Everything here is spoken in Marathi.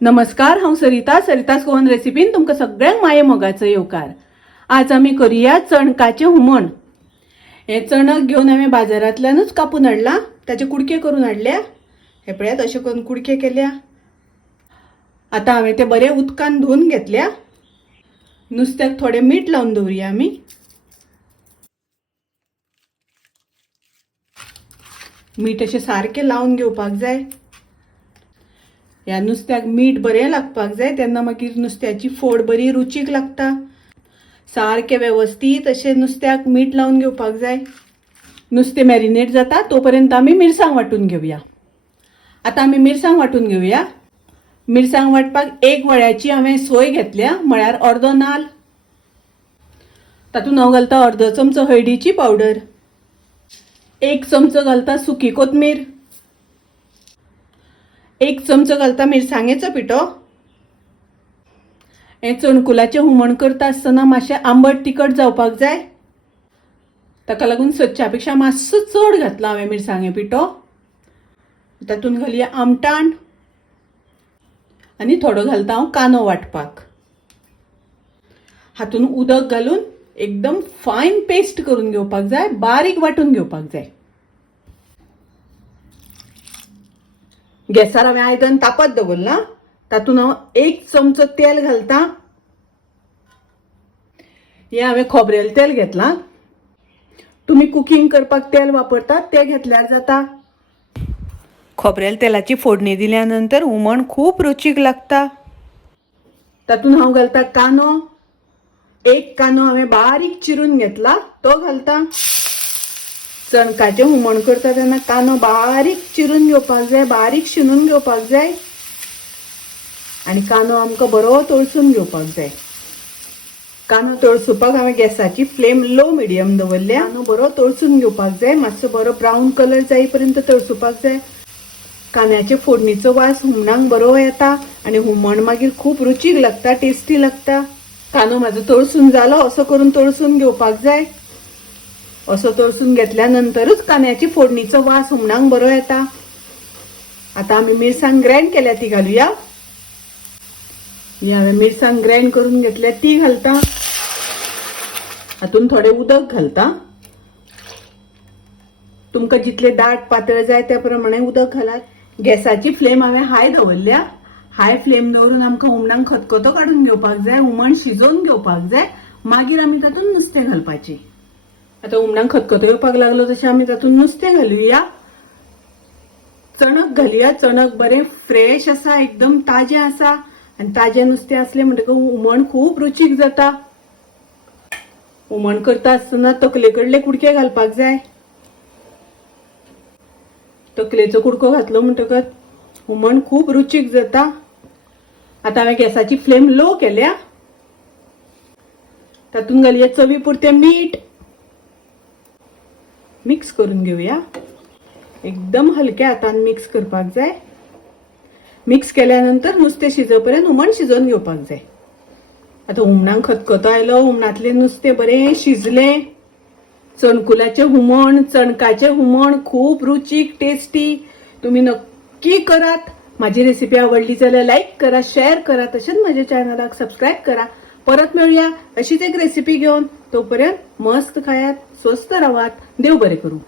नमस्कार, हांव सरितास गोवन रेसिपीन तुमकां सगळ्यांक माये मोगाचो येवकार। आज आमी करूया चणकाचें हुमण। हे चणक घेवन हांवें बाजारांतल्यानूच कापून हाडला, ताचे कुडके करून हाडल्या। हे पळयात अशें करून कुडके केल्या। आतां हांवें ते बरे उदकान धुवन घेतल्या। नुस्त्याक थोडें मीठ लावन दवरुया आमी। मीठ अशें सारकें लावन घेवपाक जाय। ह्या नुस्त्याक मीठ बरें लागपाक जाय, तेन्ना मागीर नुस्त्याची फोड बरी रुचीक लागता। सारकें वेवस्थीत अशें नुस्त्याक मीठ लावन घेवपाक जाय। नुस्तें मॅरिनेट जाता तोपर्यंत आमी मिरसांग वांटून घेवया। आतां आमी मिरसांग वांटून घेवया। मिरसांग वांटपाक एक वळ्याची हांवें सोय घेतल्या, म्हळ्यार अर्दो नाल्ल। तातूंत हांव घालता अर्दो चमचो हळदीची पावडर, एक चमचो घालता सुकी कोथमीर, एक चमचो घालता मिरसांगेचो पिठो। हे चणकुलाचें हुमण करता आसतना मातशें आंबट तिखट जावपाक जाय, ताका लागून सदच्या पेक्षा मातसो चड घातला हांवें मिरसांगे पिठो। तातूंत घालया आमटाण आनी थोडो घालता हांव कांदो वांटपाक। हातूंत उदक घालून एकदम फायन पेस्ट करून घेवपाक जाय, बारीक वांटून घेवपाक जाय। गॅसार हांवें आयदन तापत दवरलां, तातूंत हांव एक चमचो तेल घालता। हे हांवें खोबरेल तेल घेतलां। तुमी कुकिंग करपाक तेल वापरतात तें घेतल्यार जाता। खोबरेल तेलाची फोडणी दिल्या नंतर हुमण खूब रुचीक लागता। तातूंत हांव घालता कांदो, एक कांदो हांवें बारीक चिरून घेतला तो घालता। चणकाचें हुमण करता तेन्ना कांदो बारीक चिरून घेवपाक जाय, बारीक शिनून घेवपाक जाय आनी कांदो आमकां बरो तळसून घेवपाक जाय। कांदो तळसुपाक हांवें गॅसाची फ्लेम लो मिडियम दवरल्या। कांदो बरो तळसून घेवपाक जाय, मातसो बरो ब्रावन कलर जाय पर्यंत तळसुपाक जाय। कांद्याचे फोडणीचो वास हुमणाक बरो येता आनी हुमण मागीर खूब रुचीक लागता, टेस्टी लागता। कांदो म्हाजो तळसून जालो असो करून तळसून घेवपाक जाय। असो तळसून घेतल्या नंतरच कांद्याची फोडणीचो वास हुमणाक बरो येता। आतां आमी मिरसांग ग्राइंड केल्या ती घालुया। ही हांवें मिरसांग ग्राइंड करून घेतल्या ती घालता। हातूंत थोडें उदक घालता। तुमकां जितले दाट पातळ जाय त्या प्रमाणे उदक घालात। गॅसाची फ्लेम हांवें हाय दवरल्या। हाय फ्लेम दवरून आमकां हुमणाक खतखतो काडून घेवपाक जाय, हुमण शिजोवन घेवपाक जाय, मागीर आमी तातूंत नुस्तें घालपाचें। आतां हुमणाक खतखतो येवपाक लागलो तशें आमी तातूंत नुस्तें घालुया। चणक घालुया। चणक बरें फ्रेश आसा, एकदम ताजें आसा आनी ताजें नुस्तें असलें म्हणटकच हुमण खूब रुचीक जाता। हुमण करता आसतना तकले कडले कुडके घालपाक जाय। तकलेचो कुडको घातलो म्हणटकच हुमण खूब रुचीक जाता। आतां हांवें गॅसाची फ्लेम लो केल्या। तातूंत घालुया चवी पुरतें मीठ। मिक्स करून घेवया। एकदम हलक्या हातान मिक्स करपाक जाय। मिक्स केल्यानंतर नुस्तें शिजोपर्यंत हुमण शिजोवन घेवपाक जाय। आतां हुमणाक खतखतो आयलो, हुमणांतलें नुस्तें बरें शिजलें। चणकुलाचें हुमण, चणकाचें हुमण खूब रुचीक, टेस्टी। तुमी नक्की करात। माझी रेसिपी आवडली जाल्यार लाईक करा, शेअर करा, तशेंच माझ्या चॅनलाक सबस्क्राईब करा। परत मिळूया अशीच एक रेसिपी घेऊन। तोपर्यंत मस्त खायात, स्वस्त राहात, देव बरे करू।